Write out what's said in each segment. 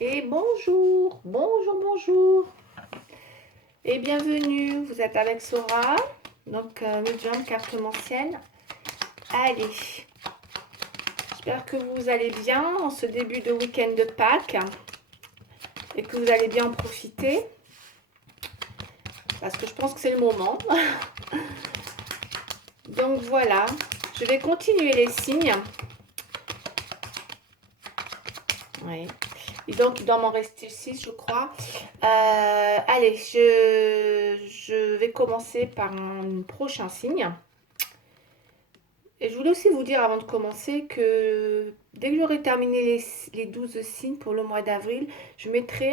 Et bonjour, bonjour, bonjour. Et bienvenue, vous êtes avec Sora, donc médium cartomancienne. Allez, j'espère que vous allez bien en ce début de week-end de Pâques et que vous allez bien en profiter parce que je pense que c'est le moment. Donc voilà, je vais continuer les signes. Oui. Et donc, il doit m'en rester 6, je crois. Allez, je vais commencer par un prochain signe. Et je voulais aussi vous dire avant de commencer que dès que j'aurai terminé les 12 signes pour le mois d'avril, je mettrai,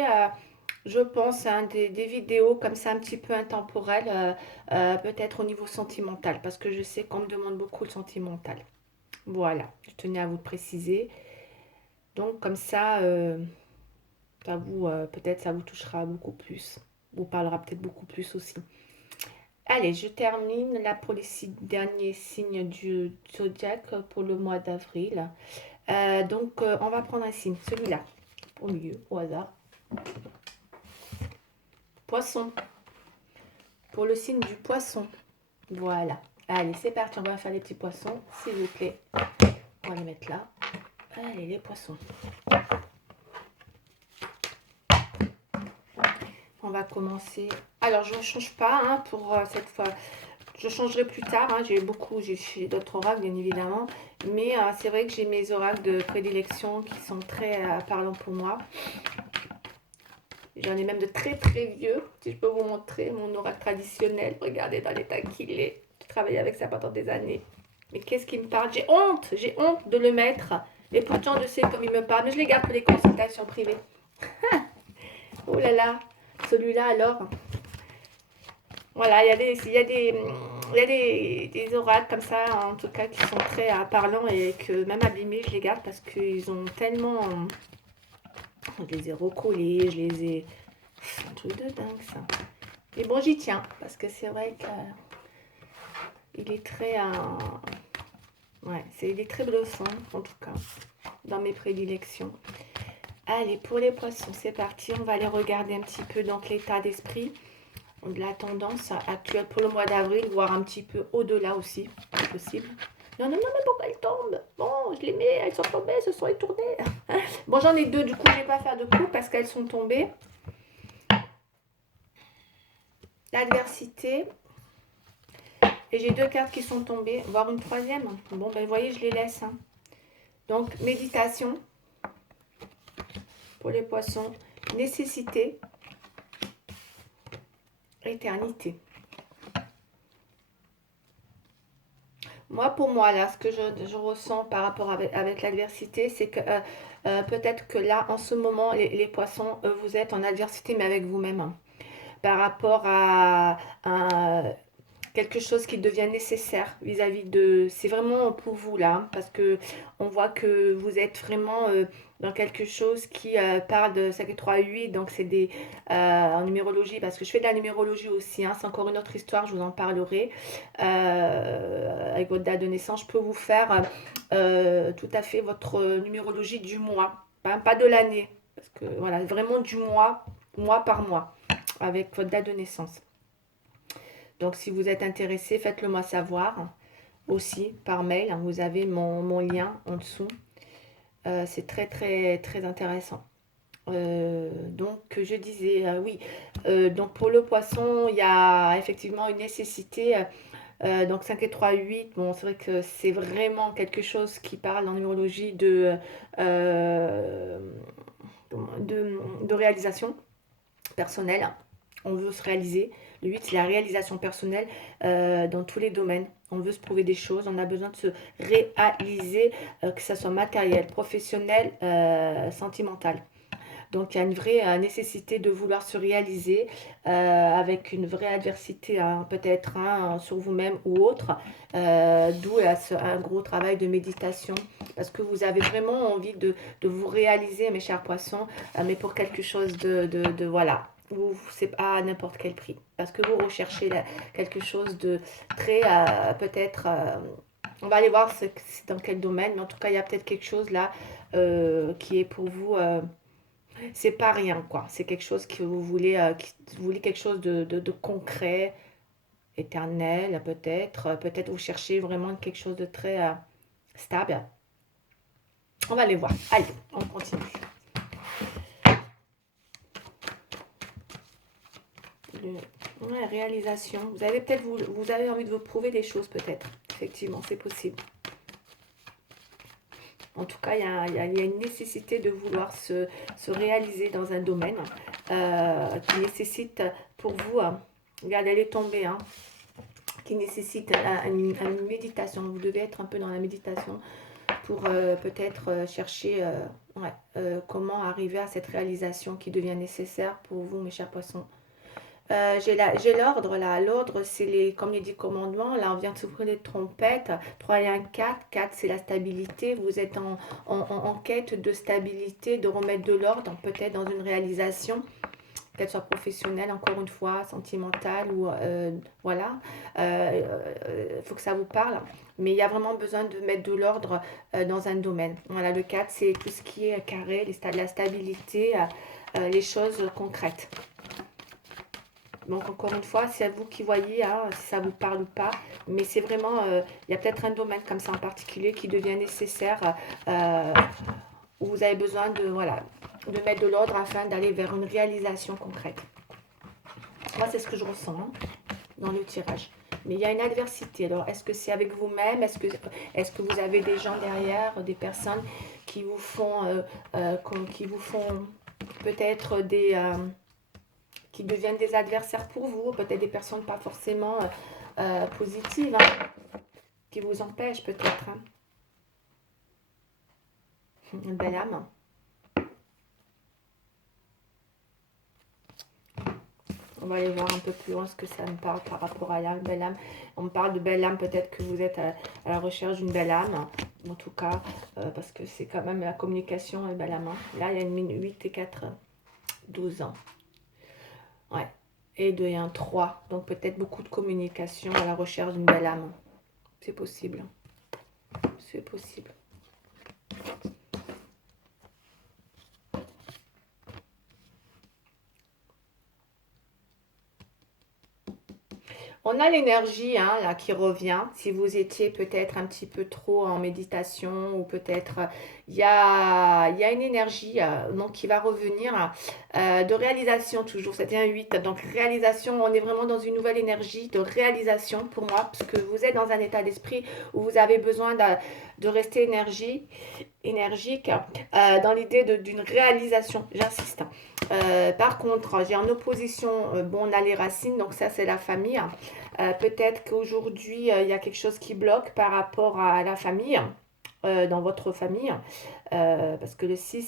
je pense, hein, des vidéos comme ça un petit peu intemporelles, peut-être au niveau sentimental, parce que je sais qu'on me demande beaucoup le sentimental. Voilà, je tenais à vous le préciser. Donc comme ça, ça vous, peut-être ça vous touchera beaucoup plus, vous parlera peut-être beaucoup plus aussi. Allez, je termine là pour les 6 derniers signes du zodiaque pour le mois d'avril. Donc, on va prendre un signe, celui-là, au milieu, au hasard. Poisson, pour le signe du poisson. Voilà. Allez, c'est parti, on va faire les petits poissons, s'il vous plaît. On va les mettre là. Allez, les poissons. On va commencer. Alors, je ne change pas hein, pour cette fois. Je changerai plus tard. Hein. J'ai d'autres oracles, bien évidemment. Mais c'est vrai que j'ai mes oracles de prédilection qui sont très parlants pour moi. J'en ai même de très très vieux. Si je peux vous montrer mon oracle traditionnel. Regardez dans l'état qu'il est. J'ai travaillé avec ça pendant des années. Mais qu'est-ce qui me parle? J'ai honte de le mettre. Et pourtant, je sais comme il me parle. Mais je les garde pour les consultations privées. Oh là là. Celui-là alors. Voilà, il y a des oracles comme ça, en tout cas, qui sont très parlants et que même abîmés, je les garde parce qu'ils ont tellement. Je les ai recollés, je les ai. C'est un truc de dingue ça. Mais bon, j'y tiens parce que c'est vrai qu'il est très. Ouais, il est très bluffant en tout cas, dans mes prédilections. Allez, pour les poissons, c'est parti. On va aller regarder un petit peu donc l'état d'esprit de la tendance actuelle pour le mois d'avril, voire un petit peu au-delà aussi, si possible. Non, non, non, mais pourquoi elles tombent? Bon, je les mets, elles sont tombées, elles se sont étournées. Bon, j'en ai deux, du coup, je ne vais pas faire de coup parce qu'elles sont tombées. L'adversité. Et j'ai deux cartes qui sont tombées, voire une troisième. Bon, ben, vous voyez, je les laisse. Hein. Donc, méditation pour les poissons. Nécessité. Éternité. Moi, pour moi, là, ce que je ressens par rapport avec l'adversité, c'est que peut-être que là, en ce moment, les poissons, vous êtes en adversité, mais avec vous-même. Hein, par rapport à quelque chose qui devient nécessaire vis-à-vis de... C'est vraiment pour vous là, hein, parce que on voit que vous êtes vraiment dans quelque chose qui parle de 5 et 3 et 8, donc c'est des... en numérologie, parce que je fais de la numérologie aussi, hein, c'est encore une autre histoire, je vous en parlerai. Avec votre date de naissance, je peux vous faire tout à fait votre numérologie du mois, pas de l'année, parce que voilà, vraiment du mois par mois, avec votre date de naissance. Donc, si vous êtes intéressé, faites-le moi savoir aussi par mail. Vous avez mon lien en dessous. C'est très, très, très intéressant. Donc, je disais, oui. Donc, pour le poisson, il y a effectivement une nécessité. Donc, 5 et 3, 8. Bon, c'est vrai que c'est vraiment quelque chose qui parle en numérologie euh, de réalisation personnelle. On veut se réaliser. Le 8, c'est la réalisation personnelle dans tous les domaines. On veut se prouver des choses, on a besoin de se réaliser, que ce soit matériel, professionnel, sentimental. Donc il y a une vraie nécessité de vouloir se réaliser avec une vraie adversité, hein, peut-être hein, sur vous-même ou autre, d'où un gros travail de méditation, parce que vous avez vraiment envie de vous réaliser, mes chers poissons, mais pour quelque chose voilà, c'est pas à n'importe quel prix, parce que vous recherchez quelque chose de très, peut-être, on va aller voir dans quel domaine, mais en tout cas, il y a peut-être quelque chose là qui est pour vous C'est pas rien, quoi. C'est quelque chose que vous voulez, vous voulez quelque chose de concret, éternel, peut-être. Peut-être vous cherchez vraiment quelque chose de très stable. On va aller voir. Allez, on continue. Ouais, réalisation. Vous avez peut-être, vous avez envie de vous prouver des choses, peut-être. Effectivement, c'est possible. En tout cas, il y a une nécessité de vouloir se réaliser dans un domaine qui nécessite pour vous, regardez, elle est tombée, hein, qui nécessite une méditation. Vous devez être un peu dans la méditation pour peut-être chercher ouais, comment arriver à cette réalisation qui devient nécessaire pour vous, mes chers poissons. J'ai l'ordre là. L'ordre, c'est comme les 10 commandements. Là, on vient de s'ouvrir les trompettes. 3 et 1, 4. 4, c'est la stabilité. Vous êtes en quête de stabilité, de remettre de l'ordre, peut-être dans une réalisation, qu'elle soit professionnelle, encore une fois, sentimentale, ou voilà. Il faut que ça vous parle. Mais il y a vraiment besoin de mettre de l'ordre dans un domaine. Voilà, le 4, c'est tout ce qui est carré, la stabilité, les choses concrètes. Donc encore une fois, c'est à vous qui voyez hein, si ça vous parle ou pas. Mais c'est vraiment, il y a peut-être un domaine comme ça en particulier qui devient nécessaire, euh, où vous avez besoin de, voilà, de mettre de l'ordre afin d'aller vers une réalisation concrète. Moi, c'est ce que je ressens hein, dans le tirage. Mais il y a une adversité. Alors, est-ce que c'est avec vous-même? Est-ce que vous avez des gens derrière, des personnes qui vous font, qui vous font peut-être qui deviennent des adversaires pour vous, peut-être des personnes pas forcément positives, hein, qui vous empêchent peut-être. Hein. Une belle âme. On va aller voir un peu plus loin ce que ça me parle par rapport à l'âme, belle âme. On me parle de belle âme, peut-être que vous êtes à la recherche d'une belle âme, en tout cas, parce que c'est quand même la communication et belle âme. Hein. Là, il y a une 8 et 4, 12 ans. Ouais. Et 2 et 1, 3. Donc peut-être beaucoup de communication à la recherche d'une belle âme. C'est possible. C'est possible. On a l'énergie hein, là qui revient. Si vous étiez peut-être un petit peu trop en méditation ou peut-être il y a une énergie donc qui va revenir de réalisation toujours. C'était un 8. Donc réalisation, on est vraiment dans une nouvelle énergie de réalisation pour moi parce que vous êtes dans un état d'esprit où vous avez besoin de rester énergique dans l'idée d'une réalisation. J'insiste. Par contre, j'ai en opposition, bon, on a les racines, donc ça c'est la famille. Peut-être qu'aujourd'hui, il y a quelque chose qui bloque par rapport à la famille, dans votre famille. Parce que le 6,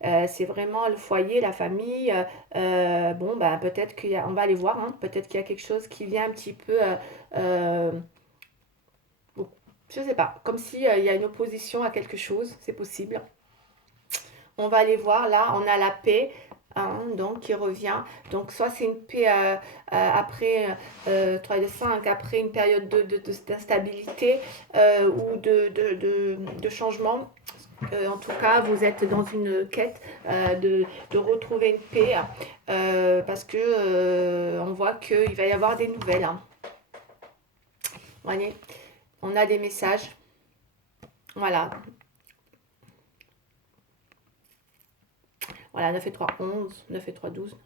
c'est vraiment le foyer, la famille. Bon, ben, peut-être on va aller voir, hein, peut-être qu'il y a quelque chose qui vient un petit peu, bon, je ne sais pas, comme si il y a une opposition à quelque chose, c'est possible. On va aller voir, là, on a la paix. Hein, donc qui revient. Donc soit c'est une paix après 3 et 5, après une période d'instabilité ou de changement. En tout cas, vous êtes dans une quête de retrouver une paix parce que on voit qu'il va y avoir des nouvelles. Hein. Voyez, on a des messages. Voilà, voilà, 9 et 3, 11, 9 et 3, 12.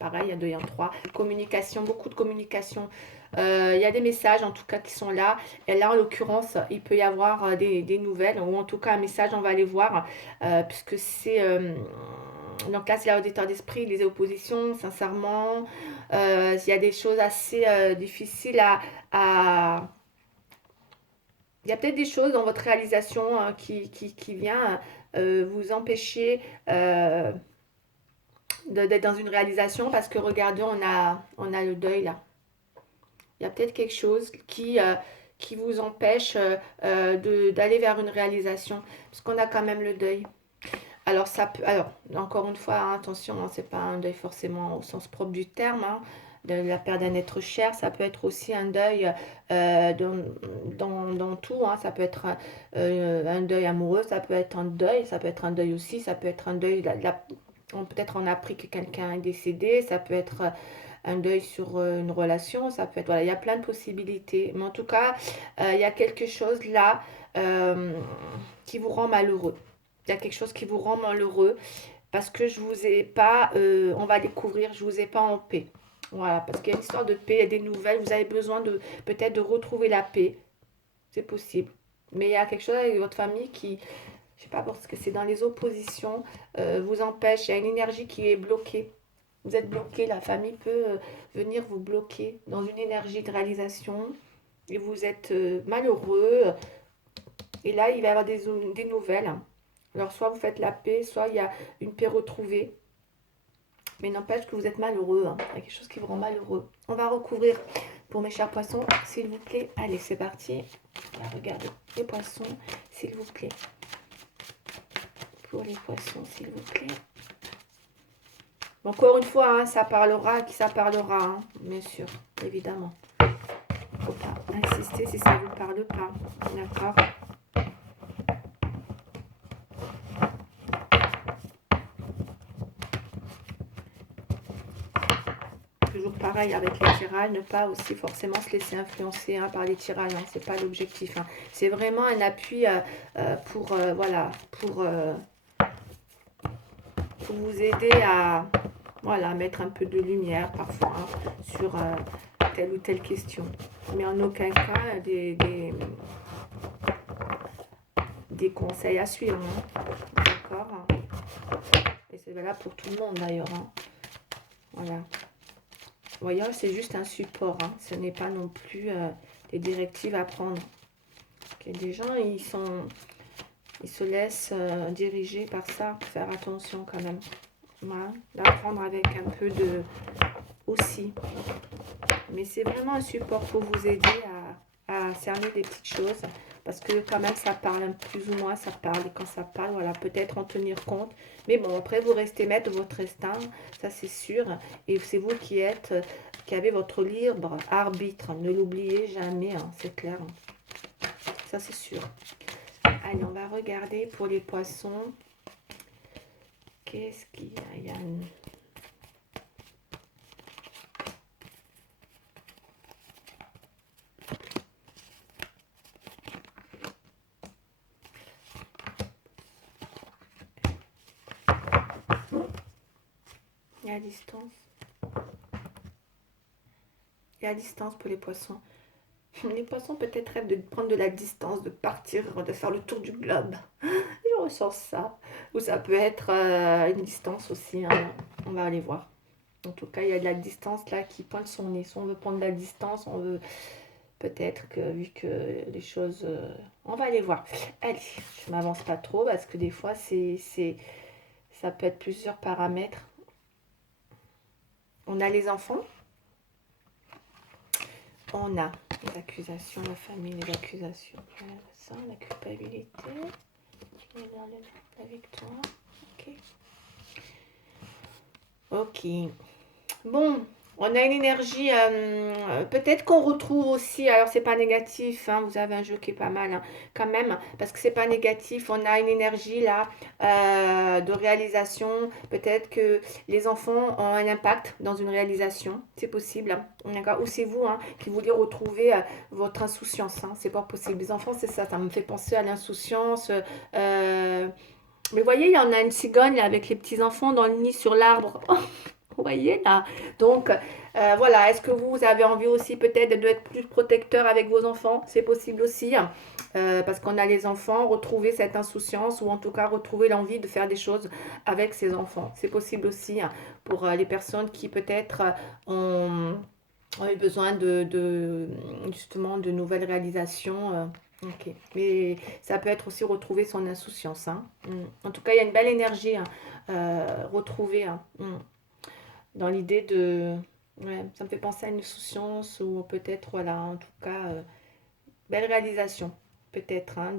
Pareil, il y a 2 et 1, 3. Communication, beaucoup de communication. Il y a des messages en tout cas qui sont là. Et là, en l'occurrence, il peut y avoir des nouvelles, ou en tout cas un message, on va aller voir, puisque c'est... donc là, c'est la auditeur d'esprit, les oppositions, sincèrement. Il y a des choses assez difficiles à... Il y a peut-être des choses dans votre réalisation qui vient vous empêcher d'être dans une réalisation parce que regardez, on a le deuil là. Il y a peut-être quelque chose qui vous empêche d'aller vers une réalisation parce qu'on a quand même le deuil. Alors, ça peut, alors encore une fois, hein, attention, hein, c'est pas un deuil forcément au sens propre du terme, hein, de la perte d'un être cher, ça peut être aussi un deuil dans tout, hein, ça peut être un deuil amoureux, ça peut être un deuil, ça peut être un deuil aussi, ça peut être un deuil Peut-être on a appris que quelqu'un est décédé, ça peut être un deuil sur une relation, ça peut être, voilà, il y a plein de possibilités. Mais en tout cas, il y a quelque chose là euh, qui vous rend malheureux. Il y a quelque chose qui vous rend malheureux parce que je vous ai pas, on va découvrir, je vous ai pas en paix. Voilà, parce qu'il y a une histoire de paix, il y a des nouvelles, vous avez besoin de peut-être de retrouver la paix, c'est possible. Mais il y a quelque chose avec votre famille qui, je sais pas, parce que c'est dans les oppositions, vous empêche, il y a une énergie qui est bloquée. Vous êtes bloqué, la famille peut venir vous bloquer dans une énergie de réalisation et vous êtes malheureux. Et là, il va y avoir des nouvelles. Alors, soit vous faites la paix, soit il y a une paix retrouvée. Mais n'empêche que vous êtes malheureux. Hein. Il y a quelque chose qui vous rend malheureux. On va recouvrir pour mes chers poissons, s'il vous plaît. Allez, c'est parti. Là, regardez, les poissons, s'il vous plaît. Pour les poissons, s'il vous plaît. Encore une fois, hein, ça parlera à qui ça parlera, hein, bien sûr, évidemment. Il ne faut pas insister si ça ne vous parle pas. D'accord? Toujours pareil avec les tirages, ne pas aussi forcément se laisser influencer hein, par les tirages, hein, c'est pas l'objectif. Hein. C'est vraiment un appui pour, voilà, pour vous aider à voilà, mettre un peu de lumière parfois hein, sur telle ou telle question. Mais en aucun cas des conseils à suivre. Hein. D'accord? Et c'est valable pour tout le monde d'ailleurs. Hein. Voilà. Voyons, c'est juste un support. Hein. Ce n'est pas non plus des directives à prendre. Okay. Des gens, ils se laissent diriger par ça. Faut faire attention quand même. Voilà. D'apprendre avec un peu de aussi. Mais c'est vraiment un support pour vous aider à cerner des petites choses. Parce que quand même, ça parle plus ou moins, ça parle. Et quand ça parle, voilà, peut-être en tenir compte. Mais bon, après, vous restez maître de votre instinct, ça c'est sûr. Et c'est vous qui avez votre libre arbitre. Ne l'oubliez jamais, hein, c'est clair. Ça c'est sûr. Allez, on va regarder pour les poissons. Qu'est-ce qu'il y a? Il y a une... Il y a la distance. Il y a la distance pour les poissons. Les poissons peut-être rêvent de prendre de la distance, de partir, de faire le tour du globe. Je ressens ça. Ou ça peut être une distance aussi. Hein. On va aller voir. En tout cas, il y a de la distance là qui pointe son nez. Si on veut prendre de la distance, on veut peut-être que vu que les choses... on va aller voir. Allez, je m'avance pas trop parce que des fois, ça peut être plusieurs paramètres. On a les enfants. On a les accusations, la famille, les accusations. Ça, la culpabilité. La victoire. Ok. Ok. Bon, on a une énergie, peut-être qu'on retrouve aussi, alors c'est pas négatif, hein, vous avez un jeu qui est pas mal hein, quand même, parce que c'est pas négatif, on a une énergie là de réalisation, peut-être que les enfants ont un impact dans une réalisation, c'est possible, hein, d'accord, ou c'est vous hein, qui voulez retrouver votre insouciance, hein, c'est pas possible, les enfants c'est ça, ça me fait penser à l'insouciance, mais vous voyez, il y en a une cigogne là, avec les petits enfants dans le nid sur l'arbre. Vous voyez là. Donc voilà, est-ce que vous avez envie aussi peut-être d'être plus protecteur avec vos enfants? C'est possible aussi. Hein. Parce qu'on a les enfants, retrouver cette insouciance ou en tout cas retrouver l'envie de faire des choses avec ses enfants. C'est possible aussi hein, pour les personnes qui peut-être ont eu besoin justement de nouvelles réalisations. Ok, mais ça peut être aussi retrouver son insouciance. Hein. En tout cas, il y a une belle énergie hein, retrouvée. Hein. Dans l'idée de... Ouais, ça me fait penser à une insouciance ou peut-être, voilà, en tout cas, belle réalisation, peut-être, hein,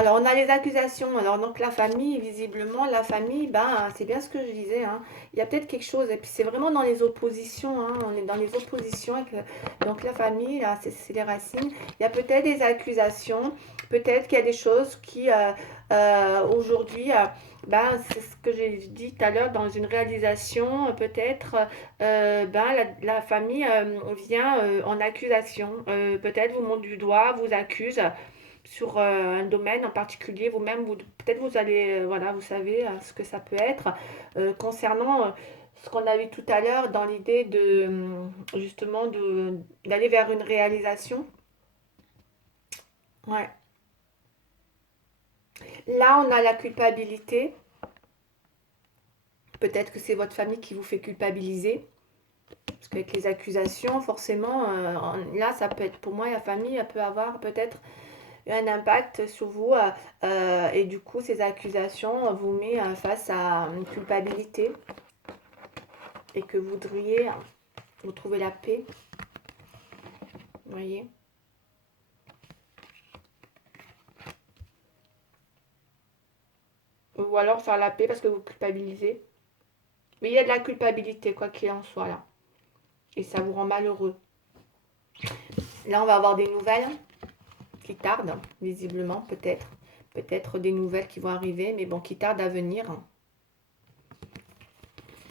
Alors, on a les accusations. Alors, donc, la famille, visiblement, la famille, ben, c'est bien ce que je disais, hein. Il y a peut-être quelque chose. Et puis, c'est vraiment dans les oppositions, hein. On est dans les oppositions avec donc, la famille, là, c'est les racines. Il y a peut-être des accusations. Peut-être qu'il y a des choses qui, aujourd'hui, ben, c'est ce que j'ai dit tout à l'heure, dans une réalisation, peut-être, ben, la famille vient en accusation. Peut-être vous montre du doigt, vous accuse sur un domaine en particulier, vous-même, peut-être vous allez, voilà, vous savez ce que ça peut être. Concernant ce qu'on a vu tout à l'heure dans l'idée de, justement, d'aller vers une réalisation. Ouais. Là, on a la culpabilité. Peut-être que c'est votre famille qui vous fait culpabiliser. Parce qu'avec les accusations, forcément, là, ça peut être, pour moi, la famille, elle peut avoir peut-être un impact sur vous et du coup ces accusations vous met face à une culpabilité et que vous voudriez retrouver la paix, vous voyez, ou alors faire la paix parce que vous culpabilisez, mais il y a de la culpabilité quoi qu'il en soit là et ça vous rend malheureux. Là on va avoir des nouvelles qui tardent visiblement, peut-être des nouvelles qui vont arriver mais bon qui tardent à venir.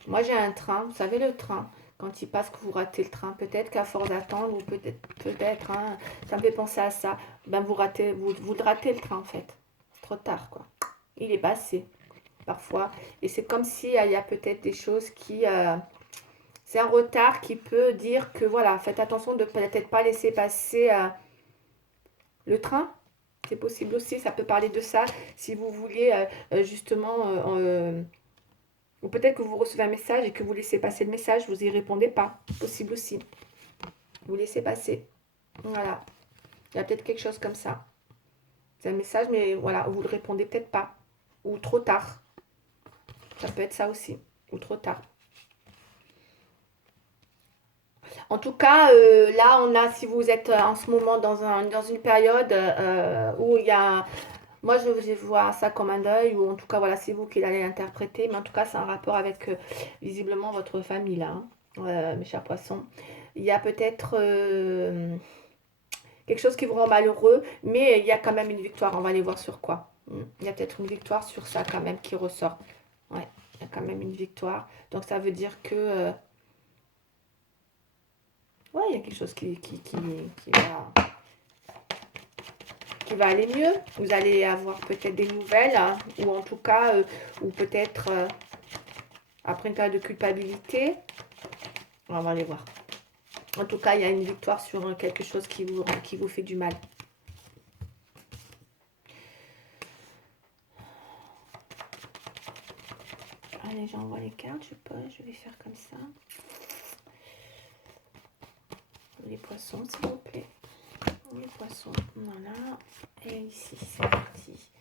Moi, j'ai un train, vous savez, le train, quand il passe, que vous ratez le train, peut-être qu'à force d'attendre, ou peut-être, hein, ça me fait penser à ça, ben vous le ratez le train en fait. C'est trop tard, quoi. Il est passé, parfois. Et c'est comme si il y a peut-être des choses qui. C'est un retard qui peut dire que, voilà, faites attention de peut-être pas laisser passer le train. C'est possible aussi, ça peut parler de ça. Si vous voulez justement ou peut-être que vous recevez un message et que vous laissez passer le message, vous y répondez pas. Possible aussi. Vous laissez passer. Voilà. Il y a peut-être quelque chose comme ça. C'est un message, mais voilà, vous le répondez peut-être pas. Ou trop tard. Ça peut être ça aussi. Ou trop tard. En tout cas, là, on a, si vous êtes en ce moment dans une période où il y a. Moi, je vois ça comme un deuil, ou en tout cas, voilà, c'est vous qui l'allez interpréter. Mais en tout cas, c'est un rapport avec visiblement votre famille, là, hein, mes chers poissons. Il y a peut-être quelque chose qui vous rend malheureux, mais il y a quand même une victoire. On va aller voir sur quoi. Il y a peut-être une victoire sur ça quand même qui ressort. Ouais, il y a quand même une victoire. Donc ça veut dire que ouais, il y a quelque chose qui va aller mieux. Vous allez avoir peut-être des nouvelles, hein, ou en tout cas, ou peut-être après une période de culpabilité. On va aller voir. En tout cas, il y a une victoire sur quelque chose qui vous fait du mal. Allez, j'envoie les cartes, je vais faire comme ça. Les poissons, s'il vous plaît. Les poissons, voilà. Et ici, c'est parti.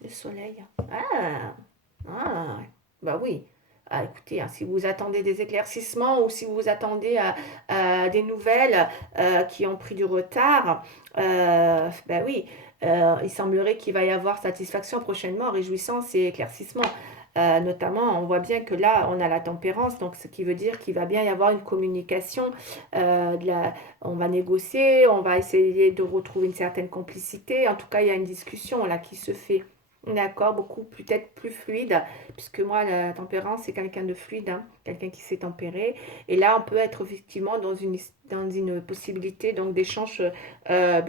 Le soleil. Bah oui. Ah, écoutez, hein, si vous attendez des éclaircissements ou si vous attendez des nouvelles qui ont pris du retard, bah oui, il semblerait qu'il va y avoir satisfaction prochainement, réjouissance et éclaircissement. Notamment, on voit bien que là, on a la tempérance, donc ce qui veut dire qu'il va bien y avoir une communication. On va négocier, on va essayer de retrouver une certaine complicité. En tout cas, il y a une discussion là qui se fait. D'accord, beaucoup peut-être plus fluide, puisque moi, la tempérance, c'est quelqu'un de fluide, hein, quelqu'un qui sait tempérer. Et là, on peut être effectivement dans une possibilité donc d'échange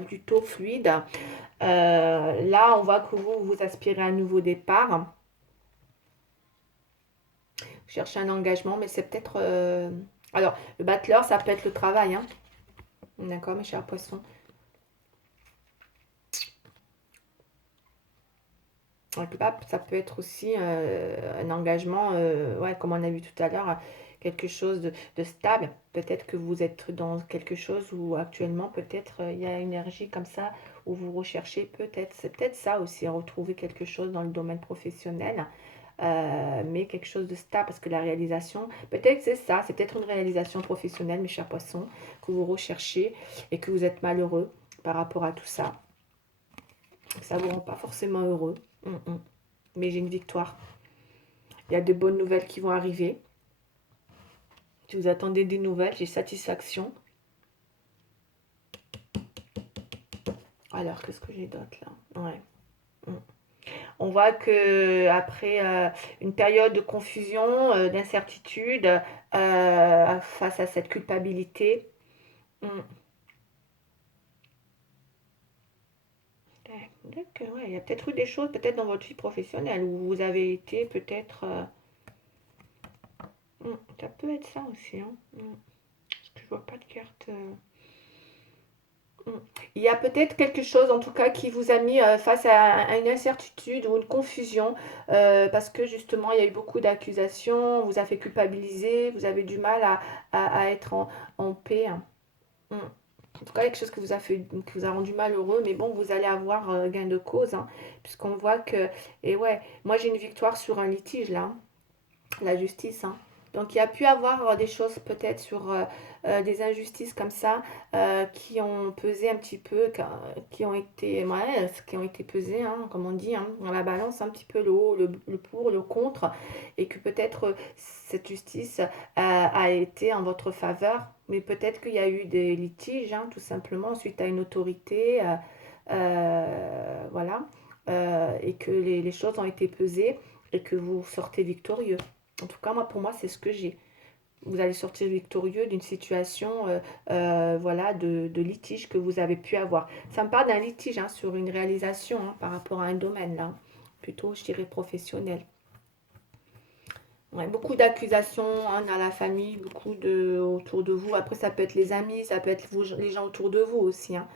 plutôt fluide. Là, on voit que vous aspirez à un nouveau départ. Vous cherchez un engagement, mais c'est peut-être... Alors, le battleur, ça peut être le travail, hein. D'accord, mes chers poissons. Le pape, ça peut être aussi un engagement, ouais, comme on a vu tout à l'heure, quelque chose de stable. Peut-être que vous êtes dans quelque chose où actuellement, peut-être, il y a une énergie comme ça, où vous recherchez peut-être, c'est peut-être ça aussi, retrouver quelque chose dans le domaine professionnel, mais quelque chose de stable, parce que la réalisation, peut-être c'est ça, c'est peut-être une réalisation professionnelle, mes chers poissons, que vous recherchez et que vous êtes malheureux par rapport à tout ça. Ça vous rend pas forcément heureux. Mais j'ai une victoire. Il y a de bonnes nouvelles qui vont arriver. Si vous attendez des nouvelles, j'ai satisfaction. Alors, qu'est-ce que j'ai d'autre là? Ouais. Mm. On voit que après une période de confusion, d'incertitude, face à cette culpabilité, mm, d'accord, ouais, il y a peut-être eu des choses, peut-être dans votre vie professionnelle, où vous avez été peut-être... ça peut être ça aussi, hein. Parce que je vois pas de carte. Mm. Il y a peut-être quelque chose, en tout cas, qui vous a mis face à une incertitude ou une confusion, parce que justement, il y a eu beaucoup d'accusations, on vous a fait culpabiliser, vous avez du mal à être en paix, hein. Mm. En tout cas, quelque chose qui vous a rendu malheureux, mais bon, vous allez avoir gain de cause, hein, puisqu'on voit que, et ouais, moi j'ai une victoire sur un litige là, hein, la justice, hein. Donc il y a pu avoir des choses peut-être sur des injustices comme ça qui ont pesé un petit peu, qui ont été, ouais, qui ont été pesées, hein, comme on dit, hein, dans la balance un petit peu le haut, le pour, le contre, et que peut-être cette justice a été en votre faveur, mais peut-être qu'il y a eu des litiges, hein, tout simplement, suite à une autorité, voilà, et que les choses ont été pesées et que vous sortez victorieux. En tout cas, moi, pour moi, c'est ce que j'ai. Vous allez sortir victorieux d'une situation voilà, de litige que vous avez pu avoir. Ça me parle d'un litige, hein, sur une réalisation, hein, par rapport à un domaine, là. Plutôt, je dirais, professionnel. Ouais, beaucoup d'accusations, hein, dans la famille, beaucoup autour de vous. Après, ça peut être les amis, ça peut être les gens autour de vous aussi, hein.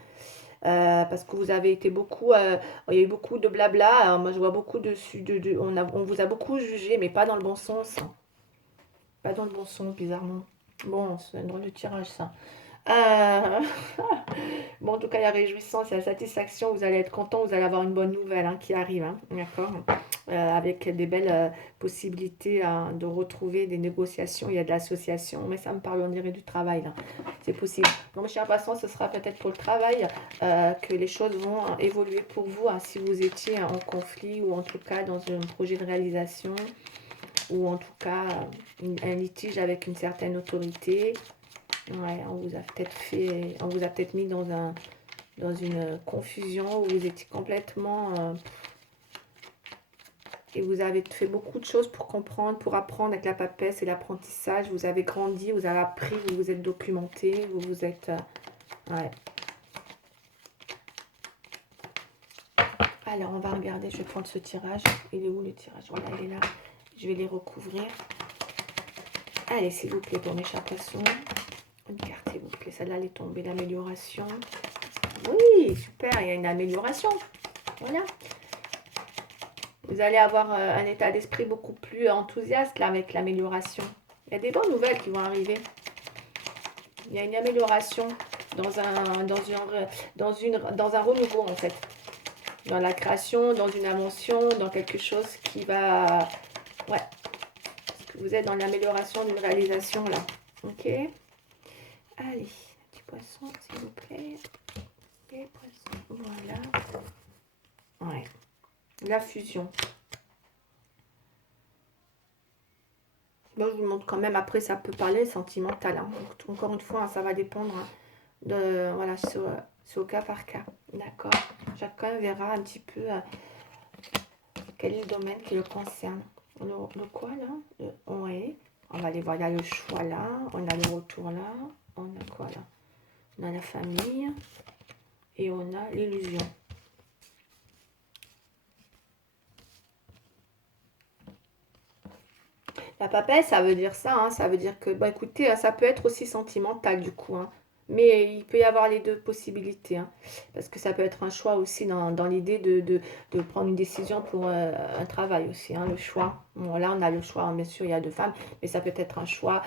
Parce que vous avez été beaucoup, il y a eu beaucoup de blabla. Alors, moi, je vois beaucoup dessus, on vous a beaucoup jugé, mais pas dans le bon sens, hein. Pas dans le bon sens, bizarrement. Bon, c'est un drôle de tirage, ça. Euh, Bon, en tout cas, la réjouissance et la satisfaction, vous allez être content, vous allez avoir une bonne nouvelle, hein, qui arrive, hein, d'accord? Avec des belles possibilités, hein, de retrouver des négociations, il y a de l'association, mais ça me parle, on dirait, du travail, là. C'est possible. Donc, mes chers passants, ce sera peut-être pour le travail que les choses vont évoluer pour vous, hein, si vous étiez en conflit ou en tout cas dans un projet de réalisation ou en tout cas un litige avec une certaine autorité. Ouais, on vous a peut-être on vous a peut-être mis dans une confusion où vous étiez complètement et vous avez fait beaucoup de choses pour comprendre, pour apprendre avec la papesse et l'apprentissage. Vous avez grandi, vous avez appris, vous vous êtes documenté, vous vous êtes ouais. Alors on va regarder, je vais prendre ce tirage. Il est où le tirage? Voilà, il est là. Je vais les recouvrir. Allez, s'il vous plaît, pour mes chers poissons. Une carte, s'il vous plaît. Celle-là, elle est tombée. L'amélioration. Oui, super, il y a une amélioration. Voilà. Vous allez avoir un état d'esprit beaucoup plus enthousiaste là, avec l'amélioration. Il y a des bonnes nouvelles qui vont arriver. Il y a une amélioration dans un renouveau, en fait. Dans la création, dans une invention, dans quelque chose qui va... Ouais. Parce que vous êtes dans l'amélioration d'une réalisation, là. Ok. Allez, petit poisson, s'il vous plaît. Et poisson. Voilà. Ouais. La fusion. Moi, je vous montre quand même, après, ça peut parler sentimental, hein. Donc, encore une fois, hein, ça va dépendre, hein, de... Voilà, c'est au cas par cas. D'accord. Chacun verra un petit peu quel est le domaine qui le concerne. Le quoi, là? Ouais. On va aller voir, il y a le choix, là. On a le retour, là. On a quoi, là? On a la famille. Et on a l'illusion. La papesse, ça veut dire ça, hein, ça veut dire que, bon, écoutez, ça peut être aussi sentimental du coup, hein, mais il peut y avoir les deux possibilités, hein, parce que ça peut être un choix aussi dans l'idée de prendre une décision pour un travail aussi, hein, le choix. Bon, là, on a le choix, hein, bien sûr, il y a deux femmes, mais ça peut être un choix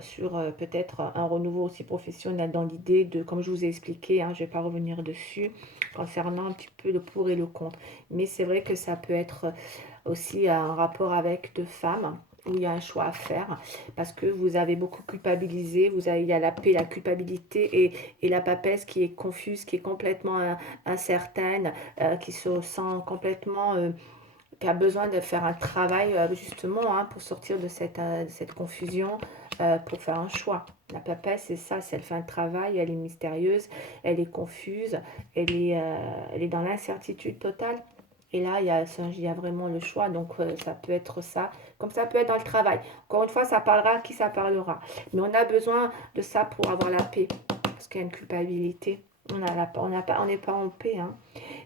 sur peut-être un renouveau aussi professionnel dans l'idée de, comme je vous ai expliqué, hein, je ne vais pas revenir dessus, concernant un petit peu le pour et le contre. Mais c'est vrai que ça peut être aussi un rapport avec deux femmes. où il y a un choix à faire, parce que vous avez beaucoup culpabilisé, il y a la paix, la culpabilité et la papesse qui est confuse, qui est complètement incertaine, qui se sent complètement, qui a besoin de faire un travail justement hein, pour sortir de cette confusion, pour faire un choix. La papesse, c'est ça, elle fait un travail, elle est mystérieuse, elle est confuse, elle est dans l'incertitude totale. Et là, il y a vraiment le choix, donc ça peut être ça, comme ça peut être dans le travail. Encore une fois, ça parlera à qui ça parlera. Mais on a besoin de ça pour avoir la paix, parce qu'il y a une culpabilité. On n'est pas en paix. Hein.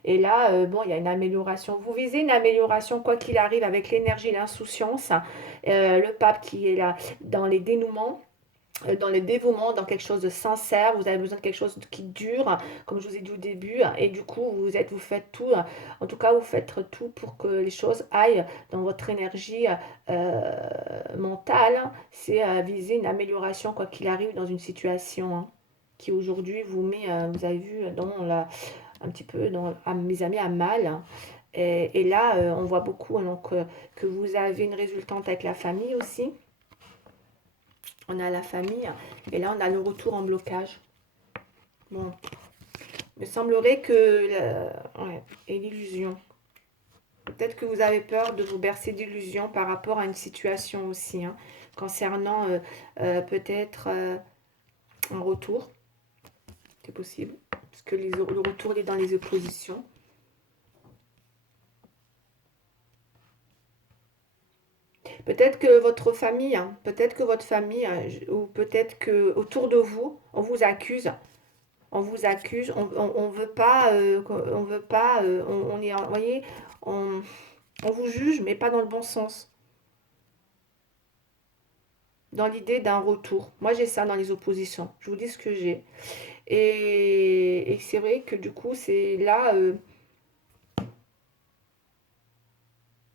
Et là, bon, il y a une amélioration. Vous visez une amélioration, quoi qu'il arrive, avec l'énergie, l'insouciance. Le pape qui est là dans les dénouements, dans le dévouement, dans quelque chose de sincère. Vous avez besoin de quelque chose qui dure, comme je vous ai dit au début. Et du coup, vous faites tout. En tout cas, vous faites tout pour que les choses aillent dans votre énergie mentale. C'est viser une amélioration, quoi qu'il arrive, dans une situation. Hein, qui aujourd'hui vous met, vous avez vu, un petit peu à mes amis à mal. Et là, on voit beaucoup donc, que vous avez une résultante avec la famille aussi. On a la famille et là, on a le retour en blocage. Bon, il me semblerait que... ouais, et l'illusion. Peut-être que vous avez peur de vous bercer d'illusions par rapport à une situation aussi, hein, concernant peut-être un retour. C'est possible. Parce que le retour il est dans les oppositions. Peut-être que votre famille, ou peut-être que autour de vous, on vous accuse, on veut pas, on veut pas, on est, vous voyez, on, on vous juge, mais pas dans le bon sens, dans l'idée d'un retour. Moi, j'ai ça dans les oppositions. Je vous dis ce que j'ai. Et c'est vrai que du coup, c'est là,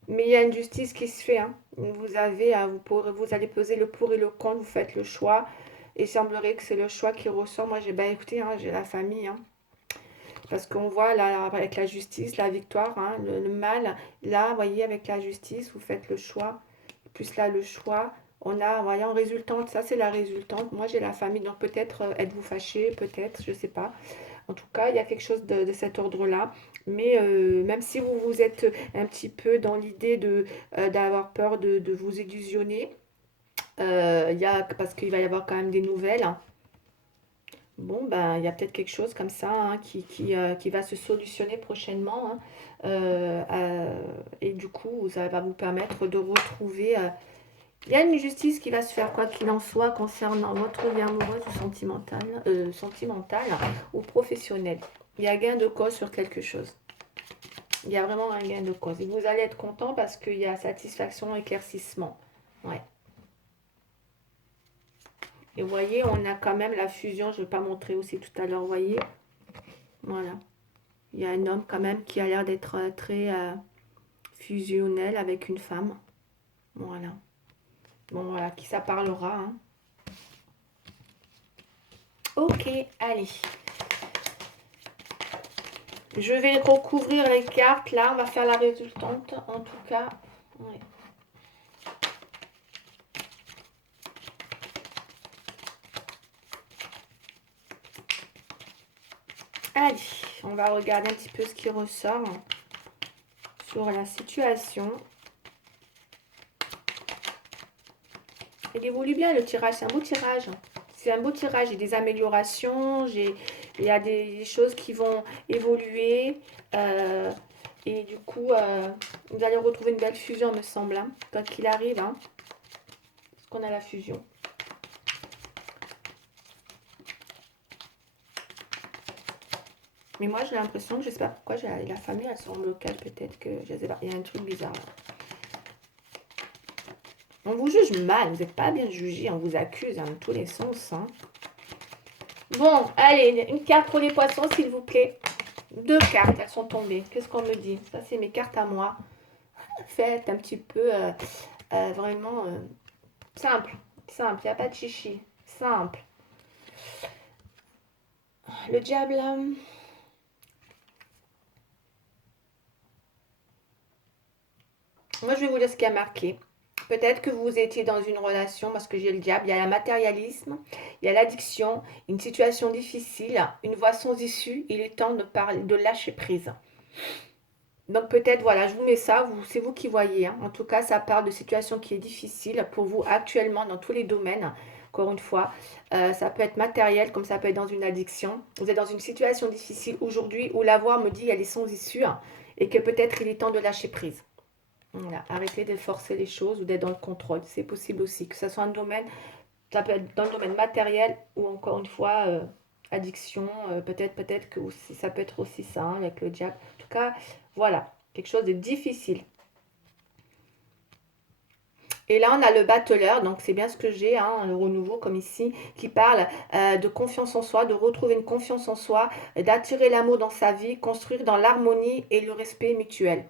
mais il y a une justice qui se fait. Hein. Vous avez, vous allez peser le pour et le contre, vous faites le choix. Et il semblerait que c'est le choix qui ressort. Moi, j'ai, bah écoutez, hein, j'ai la famille. Hein. Parce qu'on voit là, avec la justice, la victoire, hein, le mal. Là, vous voyez, avec la justice, vous faites le choix. Plus là, le choix. On a, voyons, résultante. Ça, c'est la résultante. Moi, j'ai la famille. Donc, peut-être êtes-vous fâché, peut-être, je ne sais pas. En tout cas, il y a quelque chose de cet ordre-là. Mais même si vous êtes un petit peu dans l'idée d'avoir peur de vous illusionner, parce qu'il va y avoir quand même des nouvelles. Hein. Bon, ben, il y a peut-être quelque chose comme ça hein, qui va se solutionner prochainement. Hein. Et du coup, ça va vous permettre de retrouver. Il y a une justice qui va se faire, quoi qu'il en soit, concernant votre vie amoureuse ou sentimentale ou professionnelle. Il y a gain de cause sur quelque chose. Il y a vraiment un gain de cause. Et vous allez être content parce qu'il y a satisfaction, éclaircissement. Ouais. Et vous voyez, on a quand même la fusion. Je ne vais pas montrer aussi tout à l'heure, vous voyez. Voilà. Il y a un homme quand même qui a l'air d'être très fusionnel avec une femme. Voilà. Bon, voilà, qui ça parlera. Hein. Ok, allez. Je vais recouvrir les cartes. Là, on va faire la résultante. En tout cas, ouais. Allez, on va regarder un petit peu ce qui ressort sur la situation. Il évolue bien le tirage, c'est un beau tirage. C'est un beau tirage, il y a des améliorations, il y a des choses qui vont évoluer. euh, et du coup, vous allez retrouver une belle fusion, me semble, hein, quand il arrive. Hein, parce qu'on a la fusion. Mais moi, j'ai l'impression que je sais pas pourquoi, la famille, elles sont en blocage, peut-être que, je sais pas, il y a un truc bizarre là. On vous juge mal, vous n'êtes pas bien jugé, on vous accuse dans tous les sens. Hein. Bon, allez, une carte pour les poissons, s'il vous plaît. 2 cartes, elles sont tombées. Qu'est-ce qu'on me dit? Ça, c'est mes cartes à moi. Faites un petit peu vraiment simple. Simple, il n'y a pas de chichi. Simple. Le diable. Moi, je vais vous dire ce qui a marqué. Peut-être que vous étiez dans une relation, parce que j'ai le diable, il y a le matérialisme, il y a l'addiction, une situation difficile, une voie sans issue, il est temps de parler, de lâcher prise. Donc peut-être, voilà, je vous mets ça, c'est vous qui voyez, hein. En tout cas, ça parle de situation qui est difficile pour vous actuellement dans tous les domaines. Encore une fois, ça peut être matériel comme ça peut être dans une addiction. Vous êtes dans une situation difficile aujourd'hui où la voix me dit elle est sans issue et que peut-être il est temps de lâcher prise. Voilà, arrêtez de forcer les choses ou d'être dans le contrôle. C'est possible aussi, que ce soit un domaine, ça peut être dans le domaine matériel ou encore une fois addiction. Peut-être que aussi, ça peut être aussi ça hein, avec le diable. En tout cas, voilà, quelque chose de difficile. Et là, on a le battleur, donc c'est bien ce que j'ai, hein, le renouveau comme ici, qui parle de confiance en soi, de retrouver une confiance en soi, d'attirer l'amour dans sa vie, construire dans l'harmonie et le respect mutuel.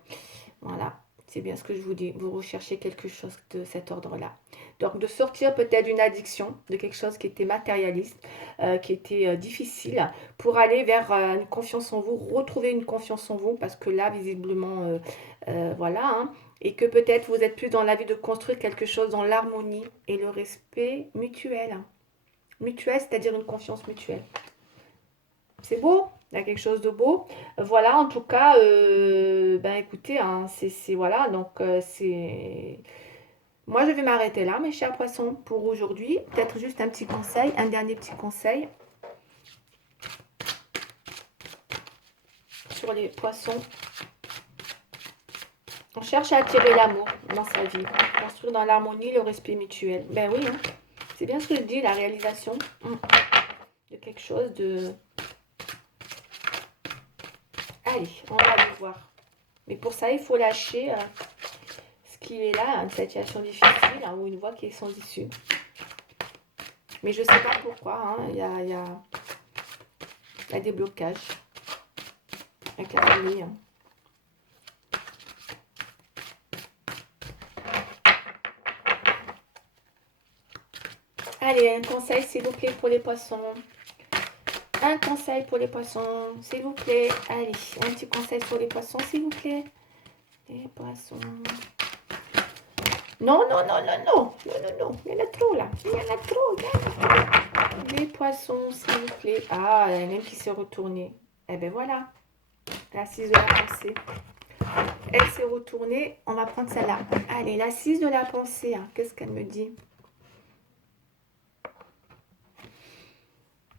Voilà, c'est bien ce que je vous dis. Vous recherchez quelque chose de cet ordre-là. Donc, de sortir peut-être d'une addiction, de quelque chose qui était matérialiste, qui était difficile, pour aller vers une confiance en vous, retrouver une confiance en vous, parce que là, visiblement, voilà, hein, et que peut-être vous êtes plus dans la vie de construire quelque chose dans l'harmonie et le respect mutuel. Mutuel, c'est-à-dire une confiance mutuelle. C'est beau, il y a quelque chose de beau. Voilà, en tout cas, ben écoutez, hein, voilà, donc c'est... Moi, je vais m'arrêter là, mes chers poissons, pour aujourd'hui. Peut-être juste un petit conseil, un dernier petit conseil sur les poissons. On cherche à attirer l'amour dans sa vie, construire dans l'harmonie, le respect mutuel. Ben oui, hein, c'est bien ce que je dis, la réalisation de quelque chose de... Allez, on va aller voir. Mais pour ça, il faut lâcher ce qui est là, une situation difficile hein, ou une voie qui est sans issue. Mais je ne sais pas pourquoi. Hein, il y a des blocages avec la famille. Hein. Allez, un conseil s'il vous plaît pour les poissons. Un conseil pour les poissons, s'il vous plaît. Allez, un petit conseil sur les poissons, s'il vous plaît. Les poissons. Non, non, non, non, non. Non, non, non. Il y en a trop là. Il y en a trop. Les poissons, s'il vous plaît. Ah, il y en a même qui s'est retournée. Eh ben voilà. La 6 de la pensée. Elle s'est retournée. On va prendre celle-là. Allez, la 6 de la pensée. Hein. Qu'est-ce qu'elle me dit?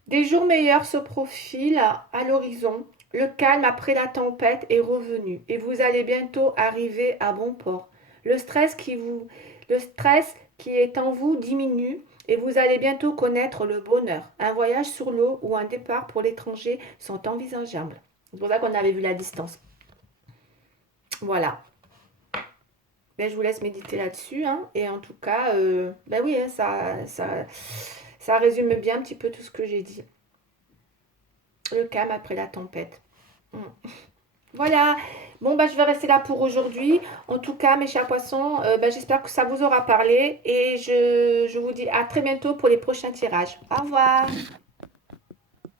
Des jours meilleurs se profilent à l'horizon. Le calme après la tempête est revenu et vous allez bientôt arriver à bon port. Le stress qui est en vous diminue et vous allez bientôt connaître le bonheur. Un voyage sur l'eau ou un départ pour l'étranger sont envisageables. C'est pour ça qu'on avait vu la distance. Voilà. Ben, je vous laisse méditer là-dessus. Hein. Et en tout cas, ben oui, hein, ça résume bien un petit peu tout ce que j'ai dit. Le calme après la tempête. Voilà. Bon, bah, je vais rester là pour aujourd'hui. En tout cas, mes chers poissons, bah, j'espère que ça vous aura parlé. Et je vous dis à très bientôt pour les prochains tirages. Au revoir.